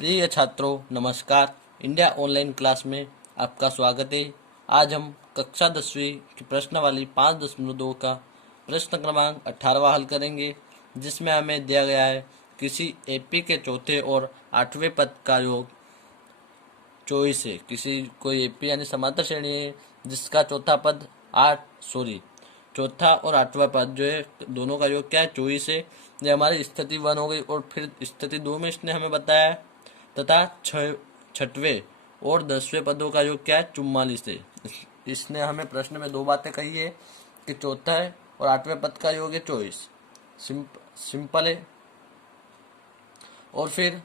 प्रिय छात्रों नमस्कार। इंडिया ऑनलाइन क्लास में आपका स्वागत है। आज हम कक्षा 10वीं की प्रश्नावली 5.2 का प्रश्न क्रमांक 18वां हल करेंगे, जिसमें हमें दिया गया है किसी एपी के चौथे और आठवें पद का योग 24 है। किसी कोई एपी यानी समांतर श्रेणी है जिसका चौथा और आठवां पद जो है दोनों का योग क्या है 24 है। ये हमारी स्थिति 1 हो गई। और फिर स्थिति 2 में इसने हमें बताया है तथा छठवें और 10वें पदों का योग क्या है 44 है। इसने हमें प्रश्न में दो बातें कही है कि चौथा है और आठवें पद का योग है 24। सिंपल है। और फिर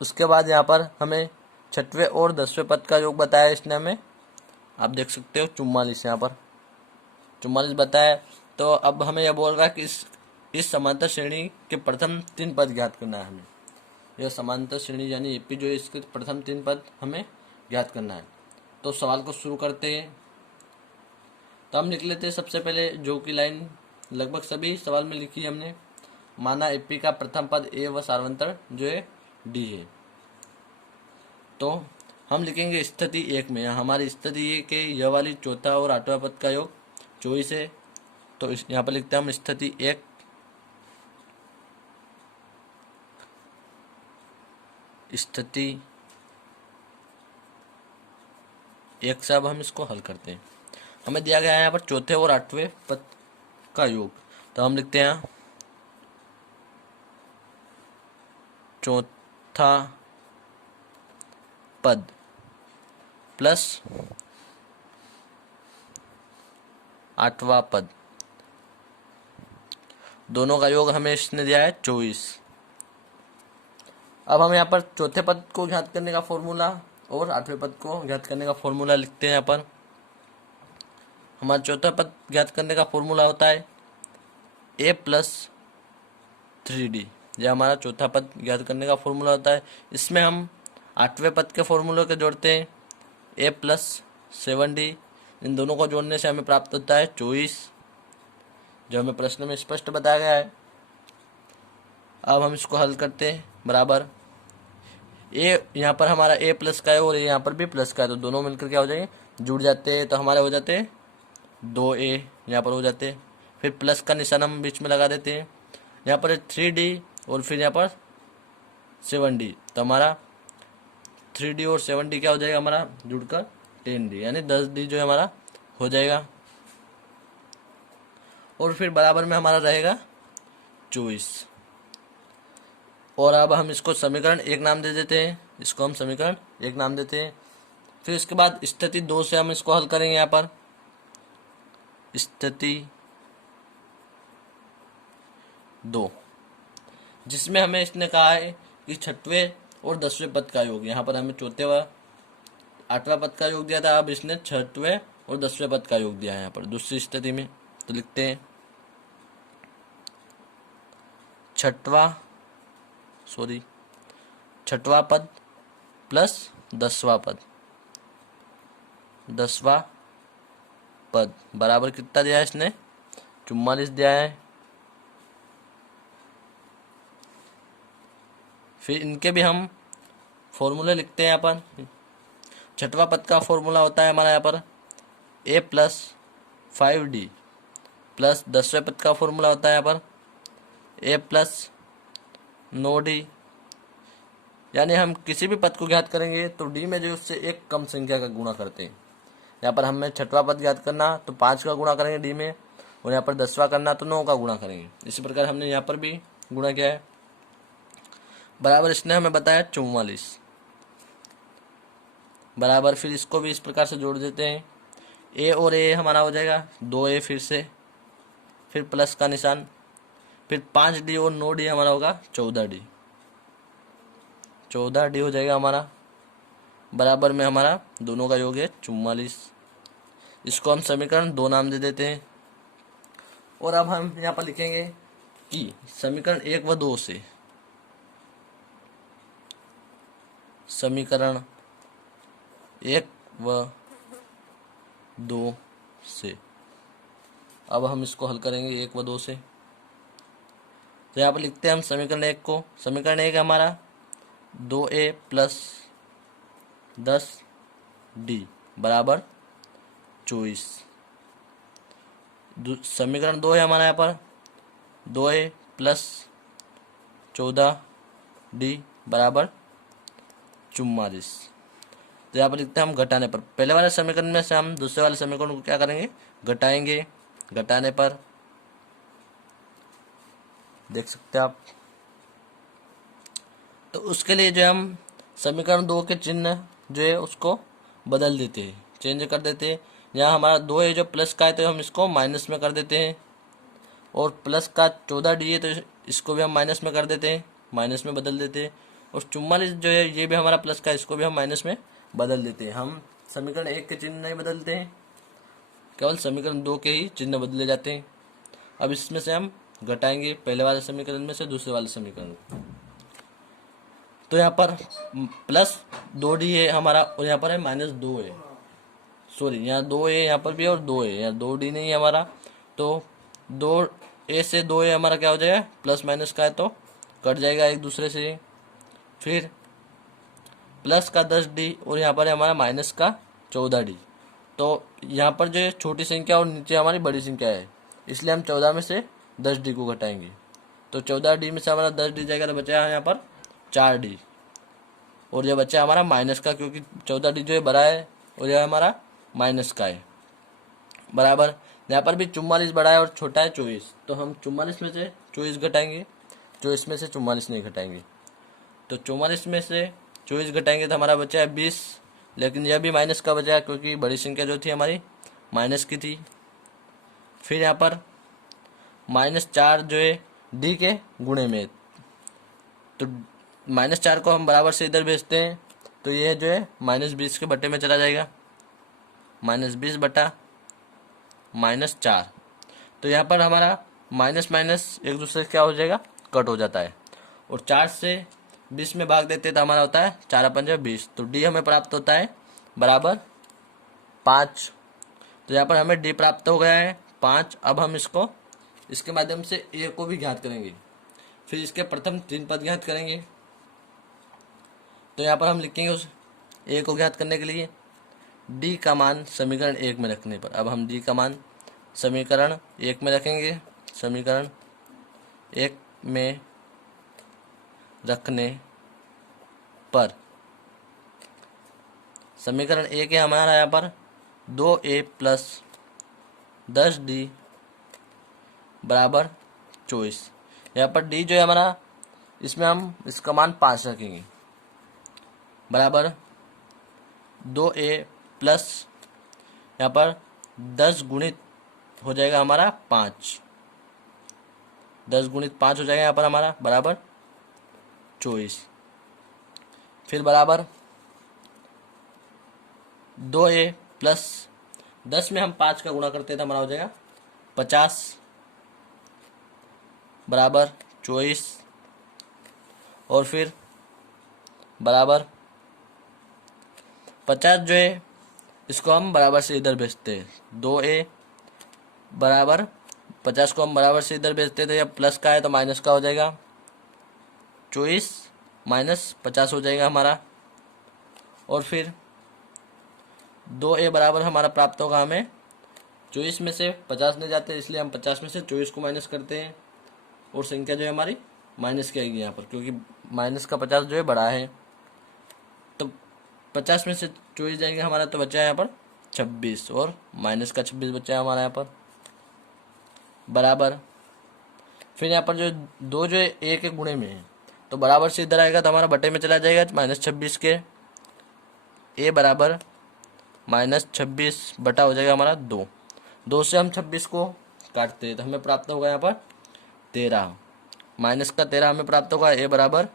उसके बाद यहाँ पर हमें छठवें और 10वें पद का योग बताया इसने हमें। आप देख सकते हो 44 यहाँ पर 44 बताया। तो अब हमें यह बोल रहा है कि इस समांतर श्रेणी के प्रथम 3 पद ज्ञात करना है हमें। यह समांतर श्रेणी यानी एपी जो है इसके प्रथम 3 पद हमें ज्ञात करना है। तो सवाल को शुरू करते हैं। तो हम लिख लेते हैं सबसे पहले जो कि लाइन लगभग सभी सवाल में लिखी है हमने। माना एपी का प्रथम पद ए व सार्वंतर जो है डी है। तो हम लिखेंगे स्थिति 1 में हमारी स्थिति ए के यह वाली चौथा और आठवां पद का योग 24 है। तो यहाँ पर लिखते हैं हम स्थिति 1 स्थिति 1 से अब हम इसको हल करते हैं। हमें दिया गया है यहाँ पर चौथे और आठवें पद का योग। तो हम लिखते हैं चौथा पद प्लस आठवां पद, दोनों का योग हमें इसने दिया है 24। अब हम यहाँ पर चौथे पद को ज्ञात करने का फॉर्मूला और आठवें पद को ज्ञात करने का फॉर्मूला लिखते हैं। यहाँ पर हमारा चौथा पद ज्ञात करने का फॉर्मूला होता है a प्लस 3d। यह हमारा चौथा पद ज्ञात करने का फॉर्मूला होता है। इसमें हम आठवें पद के फॉर्मूले को जोड़ते हैं a प्लस 7d। इन दोनों को जोड़ने से हमें प्राप्त होता है 24, जो हमें प्रश्न में स्पष्ट बताया गया है। अब हम इसको हल करते हैं। बराबर ए यहाँ पर हमारा a प्लस का है और यहाँ पर भी प्लस का है, तो दोनों मिलकर क्या हो जाएंगे जुड़ जाते हैं। तो हमारे हो जाते हैं 2a यहाँ पर हो जाते हैं। फिर प्लस का निशान हम बीच में लगा देते हैं। यहाँ पर 3d और फिर यहाँ पर 7d। तो हमारा 3d और 7d क्या हो जाएगा हमारा जुड़कर 10d, यानी 10d जो है हमारा हो जाएगा। और फिर बराबर में हमारा रहेगा 24। और अब हम इसको समीकरण 1 नाम दे देते हैं। इसको हम समीकरण 1 नाम देते हैं। फिर इसके बाद स्थिति 2 से हम इसको हल करेंगे। यहाँ पर स्थिति 2 जिसमें हमें इसने कहा है कि छठवें और 10वें पद का योग। यहाँ पर हमें चौथे व आठवां पद का योग दिया था, अब इसने छठवें और 10वें पद का योग दिया है यहाँ पर दूसरी स्थिति में। तो लिखते हैं छठवां पद प्लस 10वां पद बराबर कितना दिया है इसने 44 दिया है। फिर इनके भी हम फॉर्मूले लिखते हैं। यहाँ पर छठवां पद का फॉर्मूला होता है हमारा यहाँ पर a प्लस 5d प्लस 10वें पद का फॉर्मूला होता है यहाँ पर a प्लस 9d। यानी हम किसी भी पद को ज्ञात करेंगे तो d में जो उससे एक कम संख्या का गुणा करते हैं। यहाँ पर हमें छठवां पद ज्ञात करना तो 5 का गुणा करेंगे d में, और यहाँ पर 10वां करना तो 9 का गुणा करेंगे। इसी प्रकार हमने यहाँ पर भी गुणा किया है। बराबर इसने हमें बताया 44 बराबर। फिर इसको भी इस प्रकार से जोड़ देते हैं। a और a हमारा हो जाएगा 2a फिर से, फिर प्लस का निशान, फिर 5d और 9d हमारा होगा 14d हो जाएगा हमारा। बराबर में हमारा दोनों का योग है 44। इसको हम समीकरण 2 नाम दे देते हैं। और अब हम यहाँ पर लिखेंगे कि समीकरण 1 व 2 से समीकरण 1 व 2 से अब हम इसको हल करेंगे 1 व 2 से। तो यहाँ पर लिखते हैं हम समीकरण 1 को। समीकरण 1 है हमारा 2a प्लस 10d बराबर 24। समीकरण 2 है हमारा यहाँ पर 2a प्लस 14d बराबर 44। तो यहाँ पर लिखते हैं हम घटाने पर, पहले वाले समीकरण में से हम दूसरे वाले समीकरण को क्या करेंगे, घटाएंगे। घटाने पर देख सकते हैं आप। तो उसके लिए जो हम समीकरण 2 के चिन्ह जो है उसको बदल देते हैं, चेंज कर देते हैं। यहाँ हमारा 2 है जो प्लस का है तो हम इसको माइनस में कर देते हैं, और प्लस का 14d है तो इसको भी हम माइनस में कर देते हैं, माइनस में बदल देते हैं। और 44 जो है ये भी हमारा प्लस का है, इसको भी हम माइनस में बदल देते हैं। हम समीकरण 1 के चिन्ह नहीं बदलते हैं, केवल समीकरण 2 के ही चिन्ह बदले जाते हैं। अब इसमें से हम घटाएंगे पहले वाले समीकरण में से दूसरे वाले समीकरण। तो यहाँ पर प्लस 2d है हमारा, और यहाँ पर है माइनस 2 है, सॉरी यहाँ 2 है यहाँ पर भी, और 2 है यहाँ 2d नहीं है हमारा। तो 2a से 2a हमारा क्या हो जाएगा, प्लस माइनस का है तो कट जाएगा एक दूसरे से। फिर प्लस का 10d और यहाँ पर है हमारा माइनस का 14d। तो यहाँ पर जो है छोटी संख्या और नीचे हमारी बड़ी संख्या है, इसलिए हम 14 में से 10d को घटाएंगे। तो 14d में से हमारा 10d जाएगा तो बचा यहाँ पर 4d, और यह बचा हमारा माइनस का, क्योंकि 14d जो है बड़ा है और यह हमारा माइनस का है, बराबर। यहाँ पर भी 44 बड़ा है और छोटा है 24, तो हम 44 में से 24 घटाएंगे, 24 में से 44 नहीं घटाएंगे। तो 44 में से 24 घटाएंगे तो हमारा बचा है 20, लेकिन यह भी माइनस का बचा है क्योंकि बड़ी संख्या जो थी हमारी माइनस की थी। फिर यहाँ पर -4 जो है डी के गुणे में, तो -4 को हम बराबर से इधर भेजते हैं, तो यह जो है -20 के बटे में चला जाएगा, -20 बटा -4। तो यहाँ पर हमारा माइनस माइनस एक दूसरे से क्या हो जाएगा, कट हो जाता है, और 4 से 20 में भाग देते तो हमारा होता है 4 पंजे 20। तो डी हमें प्राप्त होता है बराबर 5। तो यहाँ पर हमें डी प्राप्त हो गया है 5। अब हम इसके माध्यम से ए को भी ज्ञात करेंगे, फिर इसके प्रथम 3 पद ज्ञात करेंगे। तो यहाँ पर हम लिखेंगे उस ए को ज्ञात करने के लिए डी का मान समीकरण 1 में रखने पर। अब हम डी का मान समीकरण 1 में रखेंगे, समीकरण 1 में रखने पर समीकरण 1 है हमारा यहाँ पर 2a प्लस 10d बराबर 24। यहाँ पर d जो है हमारा, इसमें हम इसका मान 5 रखेंगे, बराबर 2a प्लस यहाँ पर 10 गुणित हो जाएगा हमारा 5, 10 गुणित 5 हो जाएगा यहाँ पर हमारा बराबर 24। फिर बराबर 2a प्लस 10 में हम 5 का गुणा करते हैं तो हमारा हो जाएगा 50 बराबर 24, और फिर बराबर 50 जो है इसको हम बराबर से इधर भेजते हैं, 2a बराबर 50 को हम बराबर से इधर भेजते हैं, तो यह प्लस का है तो माइनस का हो जाएगा, 24 माइनस 50 हो जाएगा हमारा। और फिर 2a बराबर हमारा प्राप्त होगा हमें 24 में से 50 नहीं जाते, इसलिए हम 50 में से 24 को माइनस करते हैं, और संख्या जो है हमारी माइनस की आएगी यहाँ पर, क्योंकि माइनस का 50 जो है बड़ा है। तो 50 में से 24 जाएंगे हमारा, तो बचा है यहाँ पर 26, और माइनस का 26 बचा है हमारा यहाँ पर, बराबर। फिर यहाँ पर जो 2 जो है a के गुणे में है, तो बराबर से इधर आएगा तो हमारा बटे में चला जाएगा -26 के, a बराबर -26 बटा हो जाएगा हमारा 2 से हम 26 को काटते हैं तो हमें प्राप्त होगा यहाँ पर 13, माइनस का 13 हमें प्राप्त होगा, a बराबर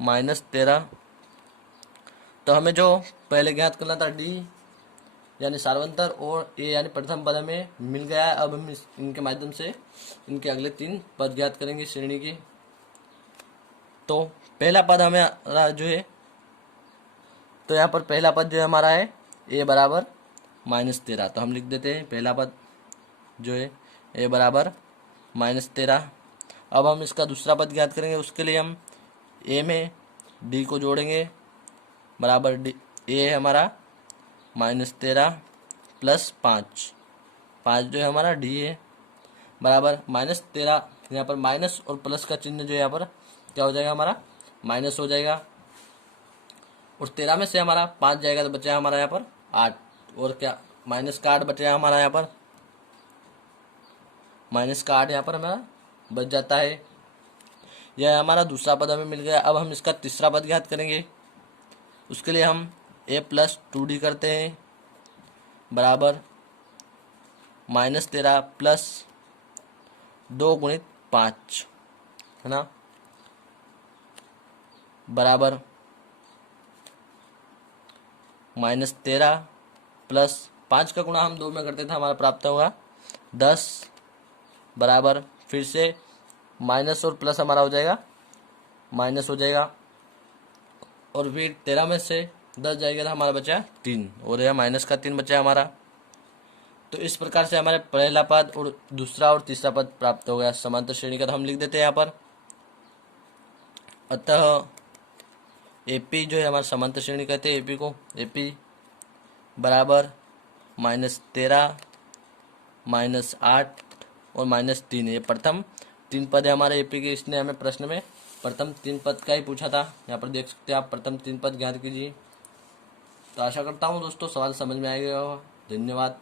-13। तो हमें जो पहले ज्ञात करना था d यानी सार्वंतर और a यानी प्रथम पद हमें मिल गया है। अब हम इनके माध्यम से इनके अगले 3 पद ज्ञात करेंगे श्रेणी की। तो पहला पद हमें जो है, तो यहाँ पर पहला पद जो है हमारा है a बराबर -13, तो हम लिख देते हैं पहला पद जो है ए बराबर -13। अब हम इसका दूसरा पद ज्ञात करेंगे, उसके लिए हम ए में डी को जोड़ेंगे, बराबर डी ए है हमारा -13 प्लस 5, 5 जो है हमारा डी है, बराबर -13। यहाँ पर माइनस और प्लस का चिन्ह जो है यहाँ पर क्या हो जाएगा, हमारा माइनस हो जाएगा। और 13 में से हमारा 5 जाएगा तो बचा हमारा यहाँ पर 8, और क्या माइनस का 8 बचा हमारा यहाँ पर, माइनस का 8 यहाँ पर हमारा बच जाता है। यह हमारा दूसरा पद हमें मिल गया। अब हम इसका तीसरा पद ज्ञात करेंगे, उसके लिए हम a प्लस 2d करते हैं, बराबर -13 प्लस 2 गुणित 5, है ना, बराबर -13 प्लस 5 का गुणा हम 2 में करते थे, हमारा प्राप्त होगा 10, बराबर फिर से माइनस और प्लस हमारा हो जाएगा, माइनस हो जाएगा, और फिर 13 में से 10 जाएगा तो हमारा बचा 3, और यह माइनस का 3 बचा हमारा। तो इस प्रकार से हमारे पहला पद और दूसरा और तीसरा पद प्राप्त हो गया समांतर श्रेणी का। तो हम लिख देते हैं यहाँ पर, अतः एपी जो है हमारा समांतर श्रेणी कहते हैं एपी को, एपी बराबर -13 -8 और -3, ये प्रथम 3 पद है हमारे एपी के। इसने हमें प्रश्न में प्रथम 3 पद का ही पूछा था, यहाँ पर देख सकते हैं आप, प्रथम 3 पद ज्ञात कीजिए। तो आशा करता हूँ दोस्तों सवाल समझ में आएगा। धन्यवाद।